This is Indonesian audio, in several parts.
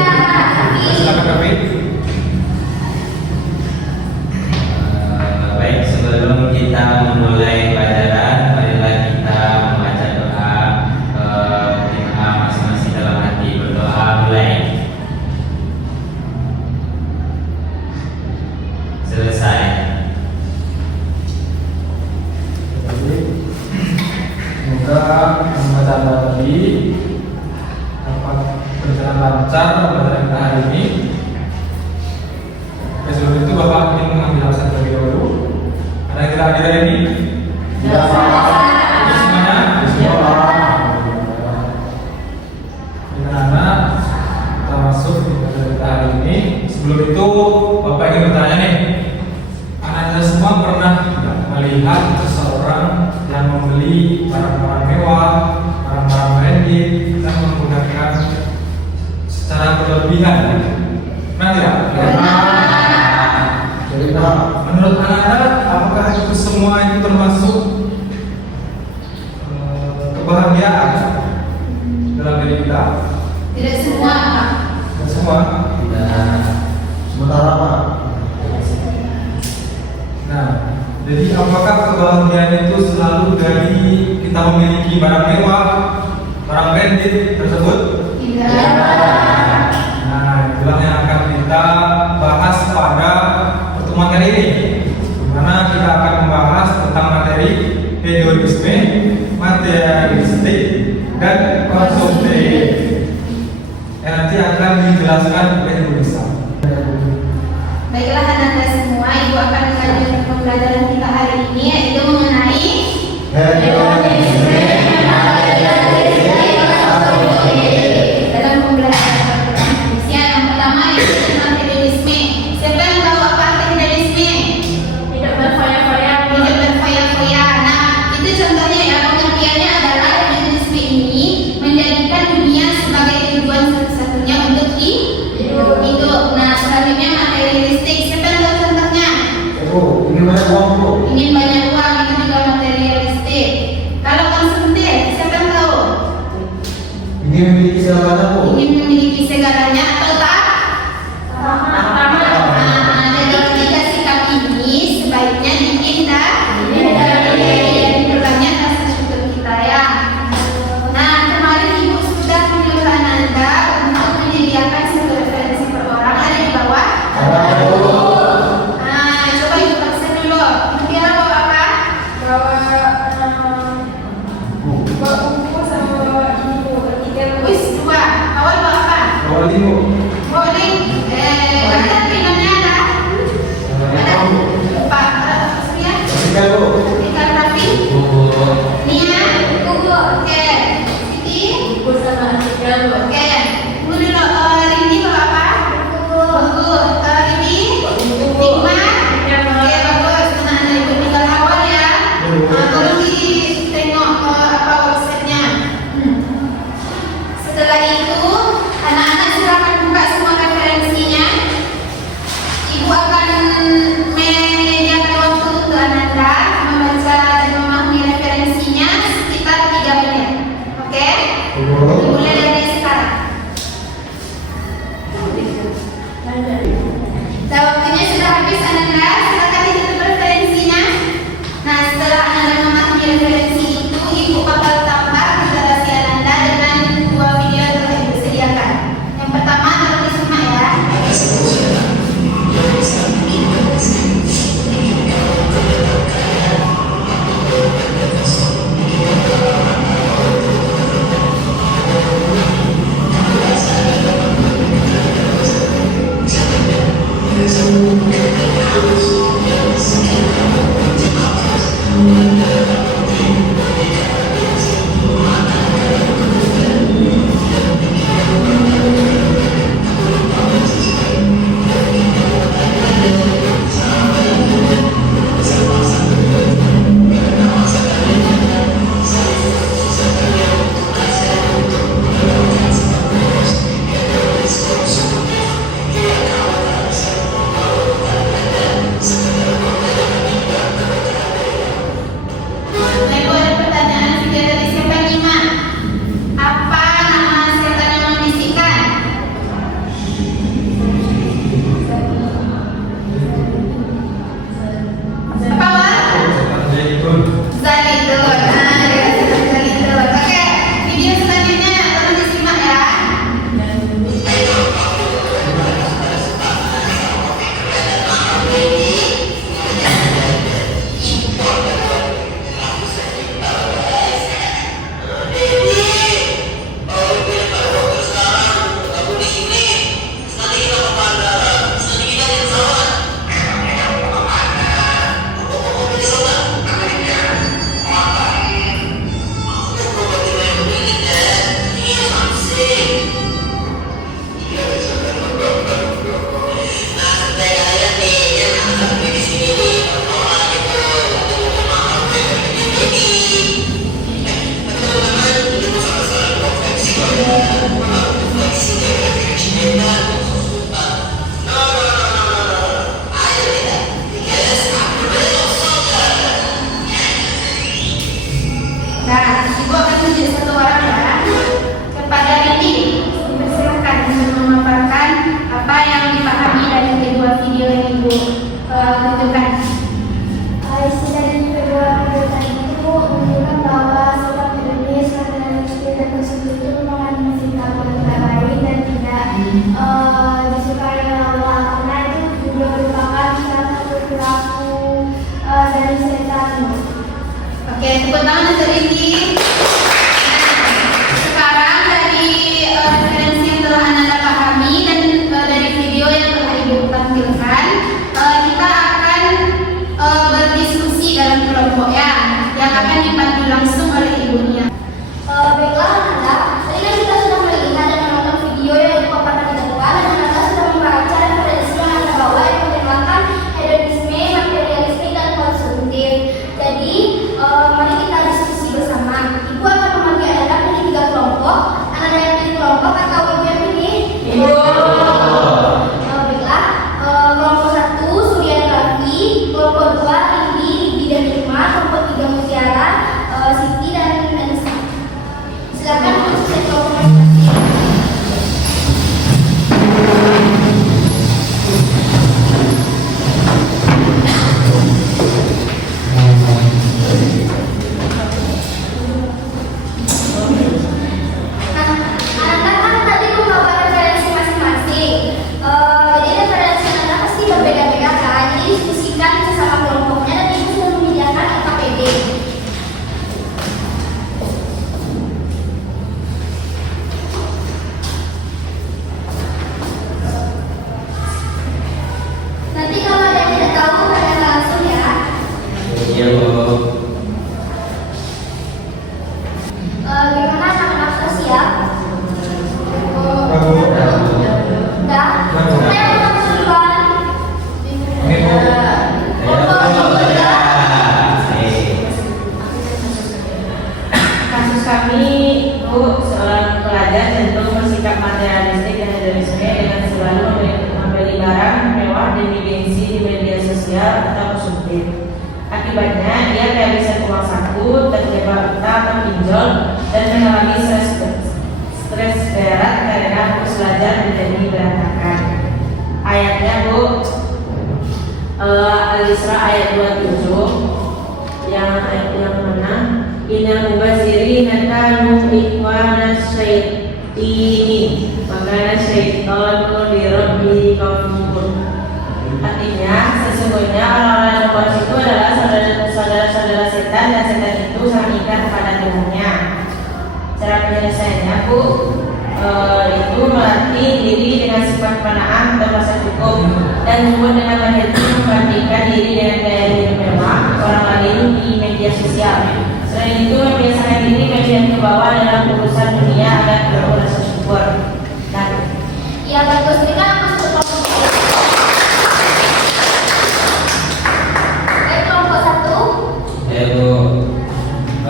Silakan Kak. Baik, sebelum kita memulai pelajaran, marilah kita membaca doa kita masing-masing dalam hati. Berdoa mulai. Selesai. Semoga pembacaan tadi dapat berjalan lancar pembacaan kita hari ini. Oke, sebelum itu Bapak ingin mengambil absen terlebih dahulu. Ada yang tidak hadir hari ini? Tidak. Di semuanya? Di semua. Anak-anak, kita masuk di pembacaan kita hari ini. Sebelum itu Bapak ingin bertanya nih, anak-anak semua pernah tidak melihat seseorang yang membeli barang-barang mewah, barang-barang branded, dan menggunakan secara berlebihan? Pernah tidak? Menurut anak-anak, apakah itu semua itu termasuk kebahagiaan dalam diri kita? Tidak semua, Pak. Tidak semua. Sementara Pak, Nah, jadi apakah kebahagiaan itu selalu dari kita memiliki barang mewah, barang branded tersebut? Tidak. Nah, itulah yang akan kita bahas pada pertemuan kali ini. Karena kita akan membahas tentang materi hedonisme, materialistik, dan konsumtif. Yang nanti akan dijelaskan oleh Ibu Nisa. Baiklah anak-anak semua, Ibu akan melanjutkan pembelajaran kita hari ini, yaitu mengenai hedonisme, dalam pembelajaran Indonesia. Yang pertama yaitu tentang hedonisme. Siapa yang tahu apa arti hedonisme? Hidup berfoya-foya. Hidup berfoya-foya. Nah, itu contohnya ya, pengertiannya adalah hedonisme ini menjadikan dunia sebagai tujuan satu-satunya untuk hidup. Nah, selanjutnya materialistik. Siapa yang tahu contohnya? ini banyak uang Bu. Ingin banyak uang, itu juga materialistik. Kalau konsumtif, siapa yang tahu? Ini memiliki segalanya Bu. Ingin memiliki segalanya atau tak? Jadi ketiga sikap ini sebaiknya diperbanyak rasa syukur kita ya. Nah, kemarin Ibu sudah menyuruh Anda untuk menyediakan satu referensi per orang, ada di bawah. Nah, coba Ibu paksa dulu. Kira bawa apa? Bawa buku sama ini Bu, bertiga. Wis, dua. Awal bawa apa? Bawa Ibu. Boleh. Ada minumnya ada? Ada? Pak, Surya? Tiga Bu. Ikan Rafi? Nia? Oke. Siti? Oke. Tunggu dulu. Rini bawa apa? Buku. Rini? Hikmah? Oke, bagus. Nah, ada Ibu tinggal awal ya. Tolong ditengok apa websitenya. Setelah itu, anak-anak silakan buka semua referensinya. Ibu akan menyediakan waktu untuk Anda membaca dan memahami referensinya sekitar 3 menit. Oke? Dimulai dari sekarang. Nah, waktunya sudah habis Anda, silakan ditutup referensinya. Nah, setelah Anda memahami referensi itu, Ibu bakal tambah durasi Anda dengan 2 video yang telah Ibu sediakan. Yang pertama, tolong disimak ya. Yes. tepuk tangan untuk Rindi. Sekarang dari referensi yang telah Anda pahami dan dari video yang telah Ibu tampilkan, kita akan berdiskusi dalam kelompok ya, yang akan dipandu langsung oleh ibunya. Baiklah anak-anak, tadi kan kita sudah melihat dan menonton video yang dipaparkan di depan, dan anak-anak sudah membaca referensi yang Anda bawa yang menggunakan hedonisme, materialisme, dan konsumtif. Jadi, mari kita diskusi bersama. Ibu akan membagi anak menjadi 3 kelompok. Anak yang pilih kelompok atau ibu yang pilih? Ibu. Baiklah, kelompok 1 Surya dan Raffi, kelompok 2 Rindi, Bibi dan Irma, kelompok 3 Mutiara, Siti dan Anissa. Silakan untuk kelompok masing-masing. Nah, anak-anak kan tadi membawa referensi masing-masing. Jadi referensi anak pasti berbeda-beda kan. Jadi diskusikan sesama kelompoknya dan ibu sudah menyediakan KPD. Nanti kalau ada yang tidak tahu tanya langsung ya. Iya Bu. Gimana anak-anak sudah siap? Bagus. Udah? Siapa yang mau masuk duluan? Oke, Bu. Kasus kami, Bu, seorang pelajar cenderung bersikap materialistik dan hedonisme dengan selalu membeli barang mewah demi gengsi di media sosial atau konsumtif. Akibatnya, ia kehabisan uang saku, terjebak utang atau pinjol, dan mengalami stres berat karena fokus belajar menjadi berantakan. Ayatnya, Bu, Al-Isra ayat 27 yang mana? Inna mubaziri nakanu ikhwana syaitini makana syaitanu lirabbi kafur. Artinya sesungguhnya orang-orang yang boros itu adalah saudara-saudara setan, dan setan itu sangat ikat kepada Tuhannya. Cara penyelesaiannya, Bu, itu melatih diri dengan sifat penaan atau rasa cukup, dan membuat dengan berhenti membandingkan diri dengan gaya hidup mewah orang lain di media sosial. Selain itu, membiasakan diri menjadi ke bawah dalam urusan dunia agar perlu rasa syukur. Dan Ya bagus, kita masuk kelompok 3. Baik, kelompok 1. Ya Bu.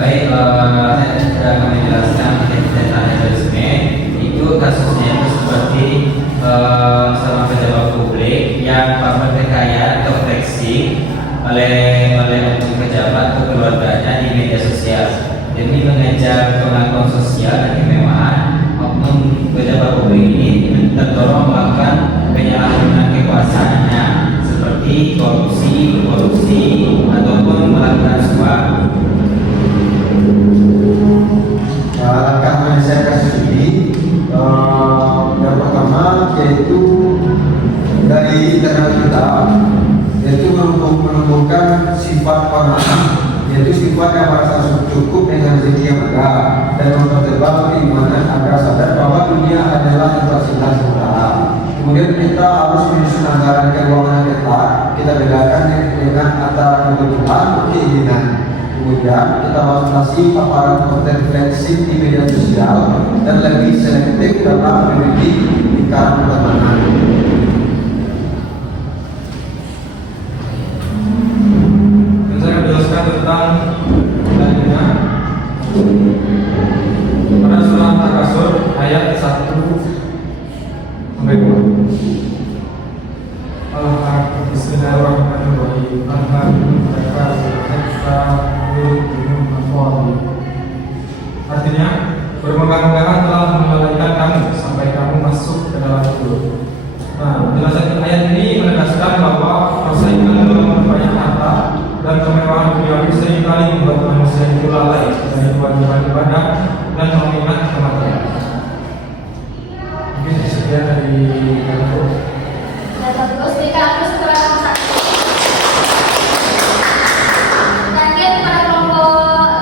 Baik, saya sudah kami jelaskan tentang hedonisme. Itu kasusnya itu seperti sama pejabat publik yang pernah terkaya atau flexing oleh pejabat atau keluarganya di media sosial demi mengejar pengakuan sosial dan kemewahan. Oknum pejabat publik ini terdorong melakukan penyalahgunaan kekuasaannya seperti korupsi ataupun melakukan suap. Langkah menyelesaikan kasus ini yang pertama yaitu dari internal kita, yaitu menumbuhkan sifat penaan, yaitu sifat yang merasa cukup dengan rezeki yang ada dan mempertebal keimanan agar sadar bahwa dunia adalah inflasitas sementara. Kemudian kita harus menyusun anggaran keuangan kita bedakan dengan antara kebutuhan dan keinginan. Kemudian kita batasi paparan konten flexing di media sosial dan lebih selektif dalam memilih lingkaran pertemanan. Saya menjelaskan tentang dalilnya pada surah Al-Kasur ayat 1 sampai 2. Bismillahirrahmanirrahim. Artinya, bermegah-megahan telah melalaikan kamu sampai kamu masuk ke dalam itu. Nah, penjelasan ayat ini menegaskan bahwa persaingan dalam banyak harta dan kemewahan duniawi seringkali membuat manusia itu lalai dari kewajiban ibadah dan mengingat kematian. Mungkin sekian dari aku. Ya bagus, kita harus ke kelompok 1. Lanjut pada kelompok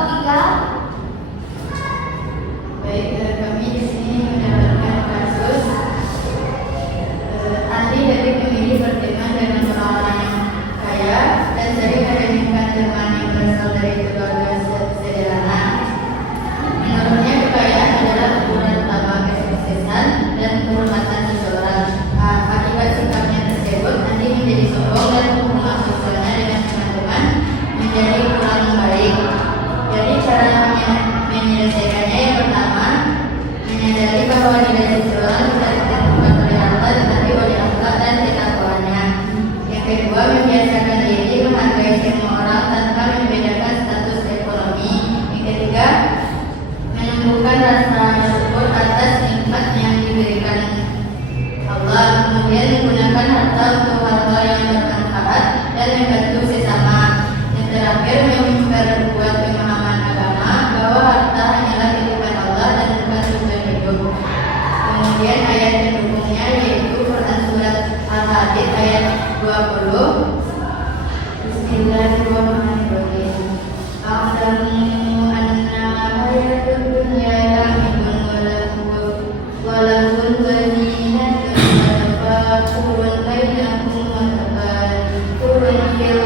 menggunakan harta untuk hal-hal yang bermanfaat dan membantu sesama. Yang terakhir, memperkuat pemahaman agama bahwa harta hanyalah titipan Allah dan bukan sumber hidup. Kemudian ayat pendukungnya yaitu Quran surat Al-Hadid ayat 20. Bismillahirrahmanirrahim. A'lamu annama hayatud dunya la'ibun wa lahun wa zinatun wa tafakurun bainakum wa tafakurun fil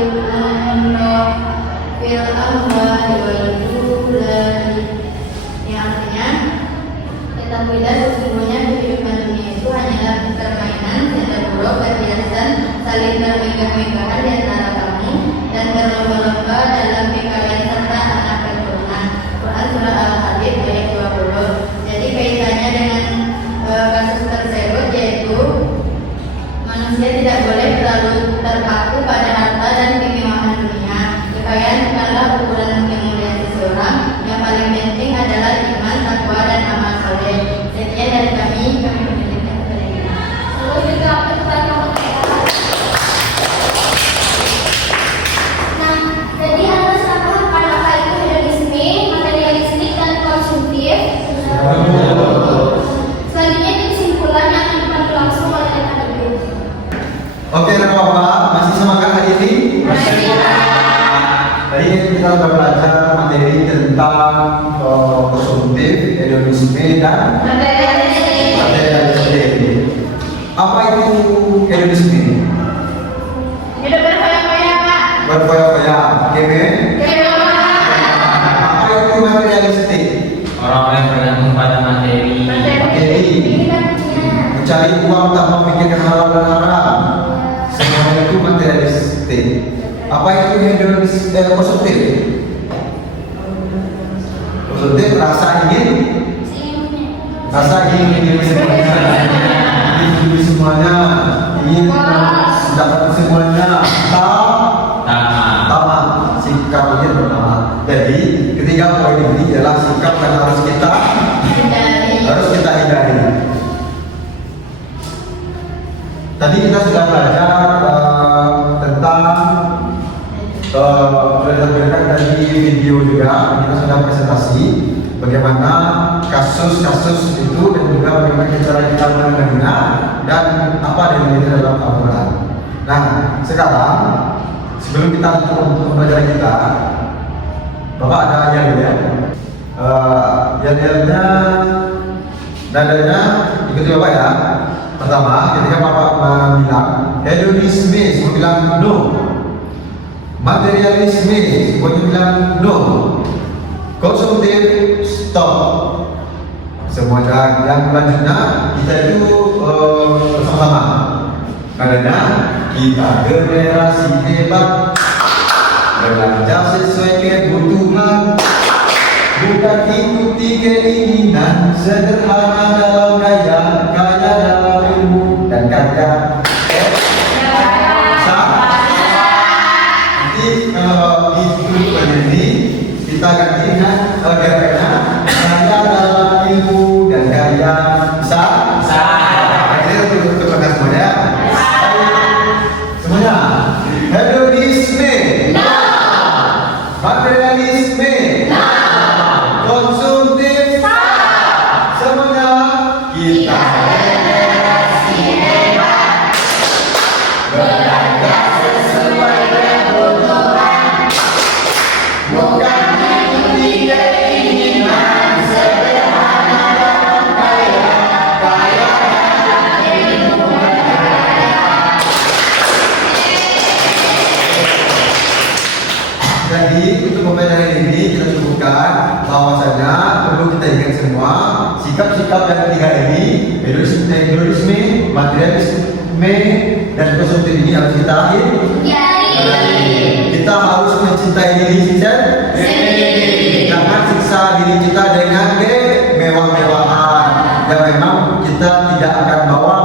amwali wal auladi. Yang artinya, ketahuilah sesungguhnya kehidupan dunia itu hanyalah permainan, senda buruk, perhiasan, saling bermegah-megahan di antara kamu, dan berlomba-lomba dalam kekayaan serta anak keturunan. Quran surah Al-Hadid ayat 20. Jadi kaitannya dengan kasus tersebut yaitu manusia tidak boleh terlalu terpaku pada harta dan kemewahan dunia. Kekayaan bukanlah ukuran kemuliaan seseorang. Yang paling penting adalah iman, takwa, dan amal soleh. Sekian dari kami memberikan kepada kita. Lalu juga kepada Nah, jadi atas apa itu hedonisme, materialistik, dan konsumtif. Selanjutnya kesimpulan yang akan berlangsung oleh akademik. Oke, Bapak, masih semangat hari ini? Tadi kita sudah belajar materi tentang konsumtif, hedonisme, dan materialisme. Apa itu hedonisme? hidup berfoya-foya, Pak. Berfoya-foya, oke? Apa itu materialistik? Orang yang bergantung pada materi. Materi, mencari uang tanpa memikirkan halal dan haram. Semuanya itu materialistik. Apa itu hedonisme? Konsumtif? Konsumtif rasa ingin semuanya, ingin dapat semuanya, tamak, sikap ingin pertama. Jadi ketiga poin ini adalah sikap yang harus kita hindari. Tadi kita sudah belajar tentang berdasarkan dari video juga kita sudah presentasi bagaimana kasus-kasus itu dan juga bagaimana cara kita menanganinya dan apa yang itu dalam Al-Quran. Nah, sekarang sebelum kita untuk pembelajaran kita, Bapak ada yel-yel. Yel-yelnya nadanya ikuti Bapak ya. Pertama, ketika Bapak bilang hedonisme, semua bilang no. Materialisme, semuanya bilang no. Konsumtif, stop. Semua yang selanjutnya kita itu bersama-sama. Karena kita generasi hebat, belanja sesuai kebutuhan, bukan ikuti keinginan, sederhana dalam gaya, kaya dalam ilmu dan karya. Nanti kalau itu begini, kita ganti dengan gayanya kaya dalam ilmu dan gaya bisa. Akhirnya untuk semuanya. Semuanya. Hedonisme. Materialisme. Konsumtif. Semuanya kita. Jadi untuk pembelajaran ini kita cukupkan bahwasanya perlu kita ingat semua sikap-sikap yang tiga ini, hedonisme, materialisme, dan konsumtif ini harus kita hindari. Kita harus mencintai diri sendiri, jangan siksa diri kita dengan kemewah-mewahan yang memang kita tidak akan bawa